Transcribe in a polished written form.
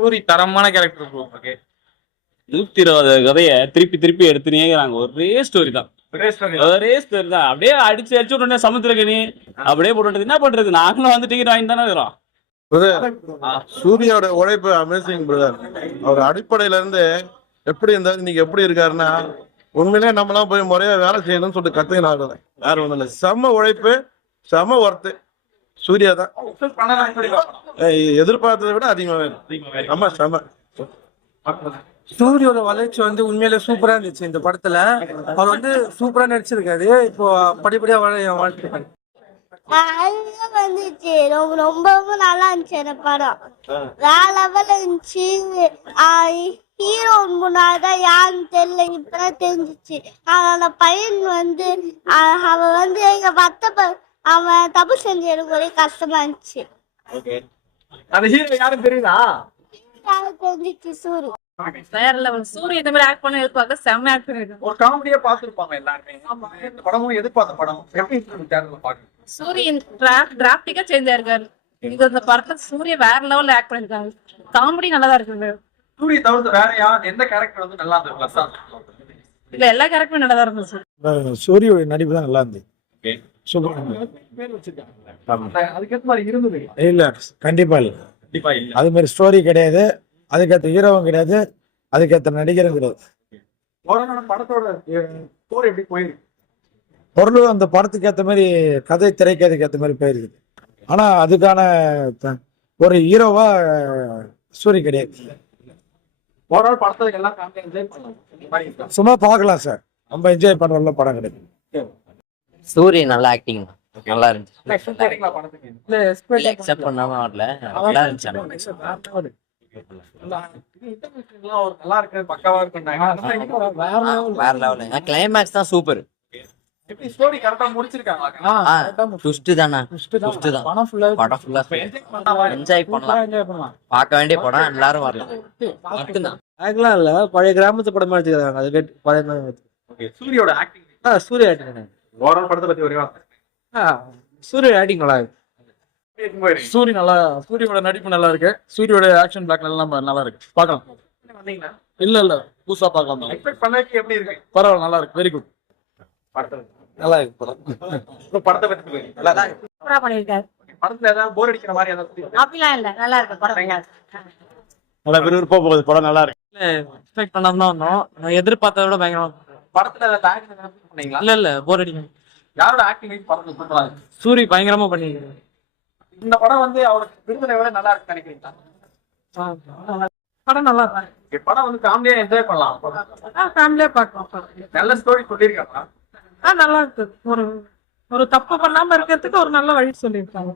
Story தரமான character bro. Okay. 120 கதையை திருப்பி திருப்பி எடுத்துனேங்கிறாங்க. ஒரே ஸ்டோரி தான். ஒரே ஸ்டோரி தான். அப்படியே அடிச்சு அடிச்சு உடனே சமுத்திரக்கனி அப்படியே போட்டு என்ன பண்றது? நாங்களும் வந்து டிக்கெட் வாங்கி தானே இருக்கிறோம். சூர்யாவோட உழைப்பு அமேசிங் பிரதர். அவர் அடிப்படையில இருந்து எப்படி இருந்தாலும் இன்னைக்கு எப்படி இருக்காருன்னா உண்மையிலே நம்மளாம் போய் முறையா வேலை செய்யணும்னு சொல்லிட்டு கத்துக்கினாங்க. வேற ஒண்ணும் இல்லை. செம்ம உழைப்பு, செம்ம ஒர்த்து. சூர்யா தான் எதிர்பார்த்ததை விட அதிகமாவே ஆமா செம்ம. சூரியோட வளர்ச்சி வந்து உண்மையிலே சூப்பரா இருந்துச்சு இந்த படத்துல. அவர் வந்து சூப்பரா நடிச்சிருக்காரு. இப்போ படிப்படியா வாழ்க்கை வந்துச்சு. ரொம்ப ரொம்ப நல்லா இருந்துச்சு அந்த படம். வேற லெவல் இருந்துச்சு. ஹீரோ முன்னாடிதான் யாருன்னு தெரியல, இப்பதான் தெரிஞ்சிச்சு. அந்த பையன் வந்து அவன் வந்து எங்க அவன் தப்பு செஞ்சு எனக்கு ஒரே கஷ்டமா இருந்துச்சு. அந்த ஹீரோ யாரும் தெரியுதா? தெரிஞ்சிச்சு சூரி வேற லெவல். சூரிய இந்த மாதிரி ஆக்ட் பண்ண எதிர்பார்க்க செம்ம ஆக்ட் பண்ணிருக்காங்க. ஒரு காமெடியா பாத்துருப்பாங்க எல்லாருமே. இந்த படமும் எதிர்பார்த்த படம் எப்படி பாக்குறேன். சூரியன் டிராப்டிக்கா சேஞ்ச் ஆயிருக்காரு. இது அந்த படத்துல சூரிய வேற லெவல்ல ஆக்ட் பண்ணிருக்காங்க. காமெடி நல்லா தான் இருக்கு. சூரிய தவிர்த்து வேற எந்த கேரக்டர் வந்து நல்லா இருந்தது? இல்ல எல்லா கேரக்டரும் நல்லா தான் இருந்துச்சு. சூரியோட நடிப்பு தான் நல்லா இருந்துச்சு. அதுக்கேற்ற மாதிரி இருந்தது இல்ல கண்டிப்பா இல்ல. கண்டிப்பா இல்ல. அது மாதிரி ஸ்டோரி கிடையாது, அதுக்கேற்ற ஹீரோவும் கிடையாது, அதுக்கேற்ற நடிகரும் கிடையாது. படத்தோட ஸ்டோரி எப்படி போயிருக்கு? பொருளும் அந்த படத்துக்கு ஏற்ற மாதிரி கதை திரைக்கதைக்கு ஏற்ற மாதிரி போயிருக்குது. ஆனா அதுக்கான ஒரு ஹீரோவா சூரி கிடையாது. ஓவரால் படத்துக்கு எல்லாம் ஃபேமிலி என்ஜாய் பண்ணலாம். சும்மா பார்க்கலாம் சார். ரொம்ப என்ஜாய் பண்ற படம் கிடையாது. சூரிய நல்லா ஆக்டிங் நல்லா இருந்துச்சு. எக்ஸ்பெக்ட் பண்ணாம வரல, நல்லா இருந்துச்சு. நல்லா இருக்கு, பக்காவா இருக்கு. வேற லெவல். கிளைமேக்ஸ் தான் சூப்பர். எப்படி ஸ்டோரி கரெக்டா முடிச்சிருக்காங்க. ட்விஸ்ட் தானா? ட்விஸ்ட் தான். படம் ஃபுல்லா என்ஜாய் பண்ணலாம். பார்க்க வேண்டிய படம், எல்லாரும் வரலாம். மட்டும்தான் ஆக்லாம் இல்ல, பழைய கிராமத்து படமா எடுத்துக்கிறாங்க. அது பழைய சூரியோட ஆக்டிங். சூரிய ஆக்டிங். ஓவரால் படத்தை பத்தி ஒரே வார்த்தை. சூரிய ஆக்டிங் நல்லா இருக்கு. சூரியோட நடிப்பு நல்லா இருக்கு. சூரியோட ஆக்ஷன் பிளாக் நல்லா இருக்கு. பார்க்கலாம். வந்தீங்களா? இல்ல புதுசா பார்க்கலாம். எக்ஸ்பெக்ட் பண்ணதுக்கு எப்படி இருக்கு? பரவாயில்ல, நல்லா இருக்கு. Very good. நல்லா இருக்கு படம். படத்தை பத்தி நல்லா தான் சூப்பரா பண்ணிருக்காரு. படத்துல ஏதாவது போர் அடிக்கிற மாதிரி ஏதாவது? அப்படிலாம் இல்ல, நல்லா இருக்கு படம். நல்லா விறுவிறுப்பா போகுது படம். நல்லா இருக்கு. எக்ஸ்பெக்ட் பண்ணாம தான் வந்தோம். எதிர்பார்த்தத விட பயங்கரமா. படத்துல ஏதாவது பண்ணீங்களா? இல்ல போர் அடிக்கும். யாரோட ஆக்டிங் படத்துல சூப்பரா இருக்கு? சூரி பயங்கரமா பண்ணிருக்காரு. இந்த படம் வந்து அவருக்கு விருதுனை விட நல்லா இருக்கு நினைக்கிறீங்களா? படம் நல்லா இருக்கு. படம் வந்து ஃபேமிலியா என்ஜாய் பண்ணலாம். ஃபேமிலியா பார்க்கலாம். நல்ல ஸ்டோரி சொல்லியிருக்காங்களா? நல்லா இருக்கு. ஒரு தப்பு பண்ணாம இருக்கிறதுக்கு ஒரு நல்ல வழி சொல்லியிருக்காங்க.